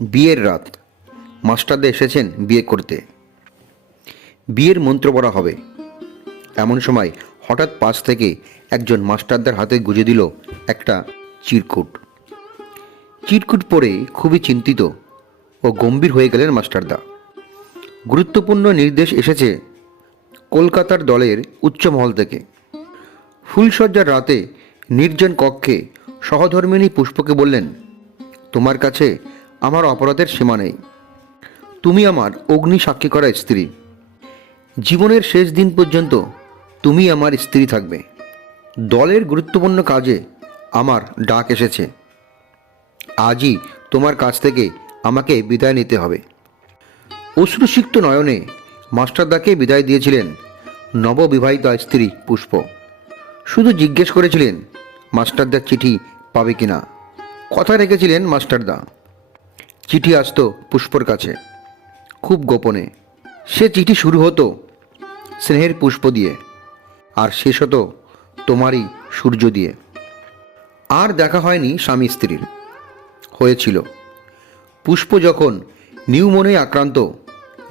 বিয়ের রাত। মাস্টারদা এসেছেন বিয়ে করতে। বিয়ের মন্ত্র পড়া হবে। এমন সময় হঠাৎ পাশ থেকে একজন মাস্টারদার হাতে গুজে দিল একটা চিরকুট। চিরকুট পড়ে খুবই চিন্তিত ও গম্ভীর হয়ে গেলেন মাস্টারদা। গুরুত্বপূর্ণ নির্দেশ এসেছে কলকাতার দলের উচ্চ মহল থেকে। ফুলসজ্জার রাতে নির্জন কক্ষে সহধর্মিণী পুষ্পকে বললেন, তোমার কাছে আমার অপরাধের সীমা নেই। তুমি আমার অগ্নি সাক্ষী করা স্ত্রী। জীবনের শেষ দিন পর্যন্ত তুমি আমার স্ত্রী থাকবে। দলের গুরুত্বপূর্ণ কাজে আমার ডাক এসেছে। আজই তোমার কাছ থেকে আমাকে বিদায় নিতে হবে। অশ্রুসিক্ত নয়নে মাস্টারদাকে বিদায় দিয়েছিলেন নববিবাহিতা স্ত্রী পুষ্প। শুধু জিজ্ঞেস করেছিলেন মাস্টারদার চিঠি পাবে কিনা? কথা রেখেছিলেন মাস্টারদা চিঠি আসতো পুষ্পর কাছে। খুব গোপনে। সে চিঠি শুরু হতো স্নেহের পুষ্প দিয়ে, আর শেষ হতো তোমারই সূর্য দিয়ে। আর দেখা হয়নি স্বামী স্ত্রীর। হয়েছিল। পুষ্প যখন নিউমনে আক্রান্ত,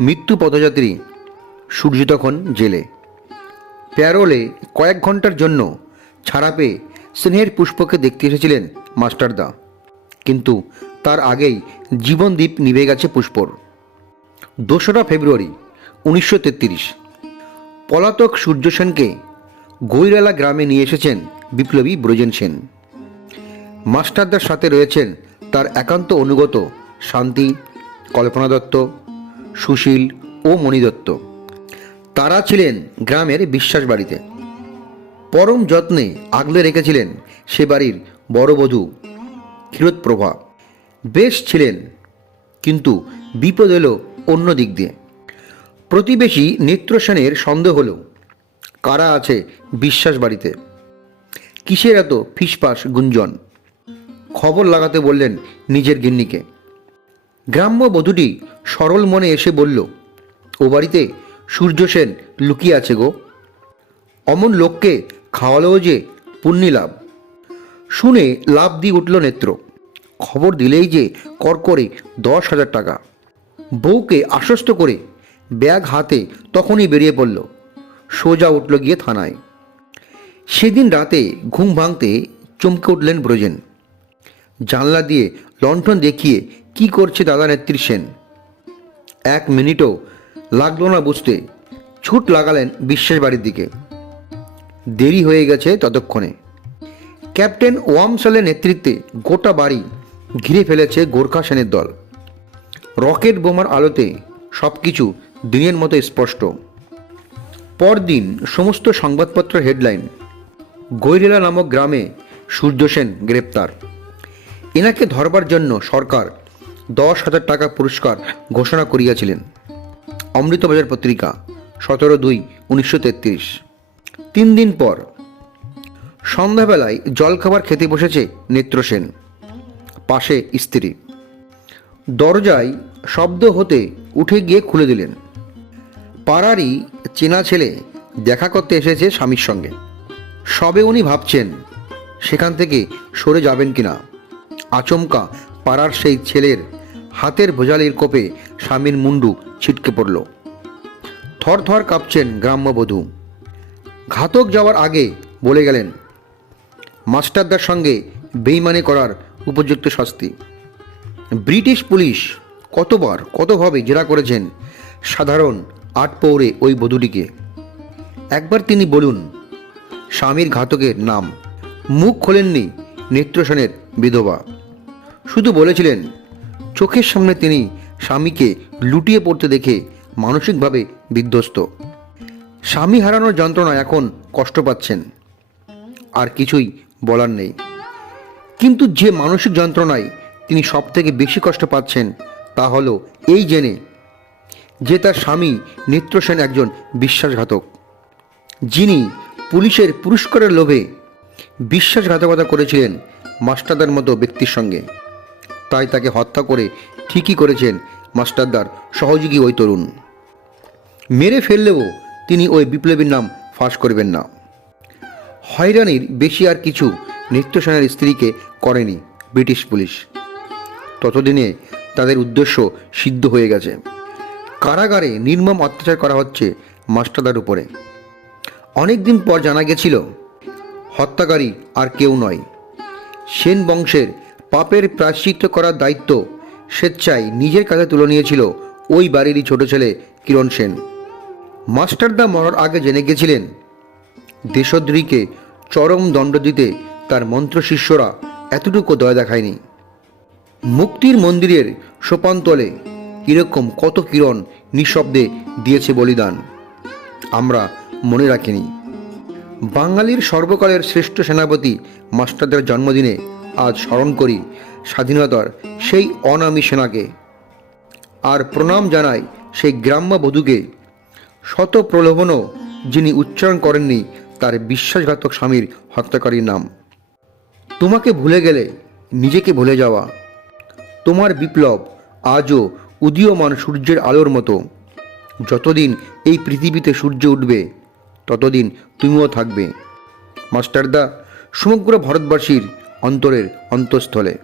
মৃত্যু পদযাত্রী সূর্য তখন জেলে। প্যারোলে কয়েক ঘণ্টার জন্য ছাড়া পেয়ে স্নেহের পুষ্পকে দেখতে এসেছিলেন মাস্টারদা। কিন্তু তার আগেই জীবনদ্বীপ নিভে গেছে পুষ্পর। দোসরা ফেব্রুয়ারি, উনিশশো তেত্রিশ। পলাতক সূর্য সেনকে গৈরালা গ্রামে নিয়ে এসেছেন বিপ্লবী ব্রজেন সেন। মাস্টারদার সাথে রয়েছেন তার একান্ত অনুগত শান্তি, কল্পনা দত্ত, সুশীল ও মণি দত্ত। তারা ছিলেন গ্রামের বিশ্বাস বাড়িতে। পরম যত্নে আগলে রেখেছিলেন সে বাড়ির বড় বধূ ক্ষীরোৎপ্রভা। বেশ ছিলেন, কিন্তু বিপদ এলো অন্য দিক দিয়ে। প্রতিবেশী নেত্রসেনের সন্দেহ হলো, কারা আছে বিশ্বাস বাড়িতে? কিসের এত ফিসফাস গুঞ্জন? খবর লাগাতে বললেন নিজের গিন্নিকে। গ্রাম্য বধূটি সরল মনে এসে বলল, ও বাড়িতে সূর্য সেন লুকিয়ে আছে গো। অমন লোককে খাওয়ালেও যে পুণ্যি লাভ। শুনে লাভ দিয়ে উঠল নেত্র। খবর দিলেই যে কর করে দশ হাজার টাকা। বউকে আশ্বস্ত করে ব্যাগ হাতে তখনই বেরিয়ে পড়ল। সোজা উঠল গিয়ে থানায়। সেদিন রাতে ঘুম ভাঙতে চমকে উঠলেন ব্রজেন। জানলা দিয়ে লণ্ঠন দেখিয়ে কি করছে দাদা নেত্রী সেন। এক মিনিটও লাগল না বুঝতে। ছুট লাগালেন বিশ্বাস বাড়ির দিকে। দেরি হয়ে গেছে ততক্ষণে। ক্যাপ্টেন ওয়ামসালের নেতৃত্বে গোটা বাড়ি ঘিরে ফেলেছে গোর্খা সেনের দল। রকেট বোমার আলোতে সব কিছু দিনের মতো স্পষ্ট। পরদিন সমস্ত সংবাদপত্রের হেডলাইন, গৈরেলা নামক গ্রামে সূর্য সেন গ্রেপ্তার। এনাকে ধরবার জন্য সরকার দশ হাজার টাকা পুরস্কার ঘোষণা করিয়াছিলেন। অমৃতবাজার পত্রিকা, সতেরো দুই, উনিশশো তেত্রিশ। তিন দিন পর সন্ধ্যাবেলায় জলখাবার খেতে বসেছে নেত্রসেন পাশে স্ত্রী। দরজায় শব্দ হতে উঠে গিয়ে খুলে দিলেন। পাড়ারই চেনা ছেলে দেখা করতে এসেছে স্বামীর সঙ্গে। সবে উনি ভাবছেন, সেখান থেকে সরে যাবেন কিনা। আচমকা পাড়ার সেই ছেলের হাতের ভোজালির কোপে স্বামীর মুন্ডু ছিটকে পড়ল। থর থর কাঁপছেন গ্রাম্যবধূ ঘাতক যাওয়ার আগে বলে গেলেন, মাস্টারদার সঙ্গে বেইমানি করার উপযুক্ত শাস্তি। ব্রিটিশ পুলিশ কতবার, কতভাবে জেরা করেছেন সাধারণ আট পৌরে ওই বধূটিকে? একবার তিনি বলুন, স্বামীর ঘাতকের নাম। মুখ খোলেননি নেত্রসেনের বিধবা। শুধু বলেছিলেন, চোখের সামনে তিনি স্বামীকে লুটিয়ে পড়তে দেখে মানসিকভাবে বিধ্বস্ত। স্বামী হারানোর যন্ত্রণা এখন কষ্ট পাচ্ছেন। আর কিছুই বলার নেই। কিন্তু যে মানসিক যন্ত্রণায় তিনি সব থেকে বেশি কষ্ট পাচ্ছেন তা হলো এই জেনে যে তার স্বামী নেত্রসেন একজন বিশ্বাসঘাতক, যিনি পুলিশের পুরস্কারের লোভে বিশ্বাসঘাতকতা করেছিলেন মাস্টারদার মতো ব্যক্তির সঙ্গে। তাই তাকে হত্যা করে ঠিকই করেছেন মাস্টারদার সহযোগী ওই তরুণ। মেরে ফেললেও তিনি ওই বিপ্লবীর নাম ফাঁস করবেন না। হয়রানির বেশি আর কিছু নিত্যসেনের স্ত্রীকে করেনি ব্রিটিশ পুলিশ। ততদিনে তাদের উদ্দেশ্য সিদ্ধ হয়ে গেছে। কারাগারে নির্মম অত্যাচার করা হচ্ছে মাস্টারদার উপরে। অনেক দিন পর জানা গেছিল, হত্যাকারী আর কেউ নয়। সেন বংশের পাপের প্রায়শ্চিত্ত করার দায়িত্ব স্বেচ্ছায় নিজের কাছে তুলে নিয়েছিল ওই বাড়িরই ছোট ছেলে কিরণ সেন। মাস্টারদা মরার আগে জেনে গেছিলেন দেশদ্রীকে চরম দণ্ড দিতে তার মন্ত্রশিষ্যরা এতটুকু দয়া দেখায়নি। মুক্তির মন্দিরের সোপানতলে এরকম কত কিরণ নিঃশব্দে দিয়েছে বলিদান, আমরা মনে রাখিনি। বাঙালির সর্বকালের শ্রেষ্ঠ সেনাপতি মাস্টারদের জন্মদিনে আজ স্মরণ করি স্বাধীনতার সেই অনামী সেনাকে। আর প্রণাম জানাই সেই গ্রাম্য বধূকে, শত প্রলোভনও যিনি উচ্চারণ করেননি তার বিশ্বাসঘাতক স্বামীর হত্যাকারীর নাম। তোমাকে ভুলে গেলে নিজেকে ভুলে যাওয়া। তোমার বিপ্লব আজও উদীয়মান সূর্যের আলোর মতো। যতদিন এই পৃথিবীতে সূর্য উঠবে, ততদিন তুমিও থাকবে। মাস্টারদা, সমগ্র ভারতবাসীর অন্তরের অন্তঃস্থলে।